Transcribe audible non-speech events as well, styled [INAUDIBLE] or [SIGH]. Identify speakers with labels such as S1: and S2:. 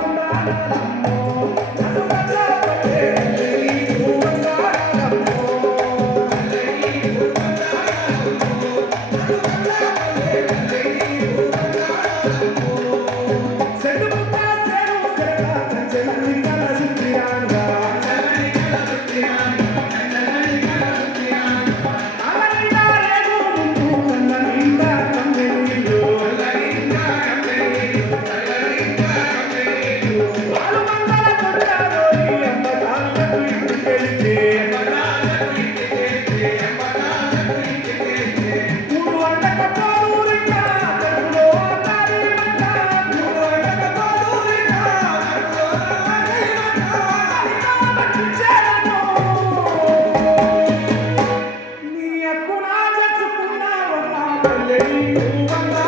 S1: Thank [LAUGHS] you. Thank [LAUGHS] you.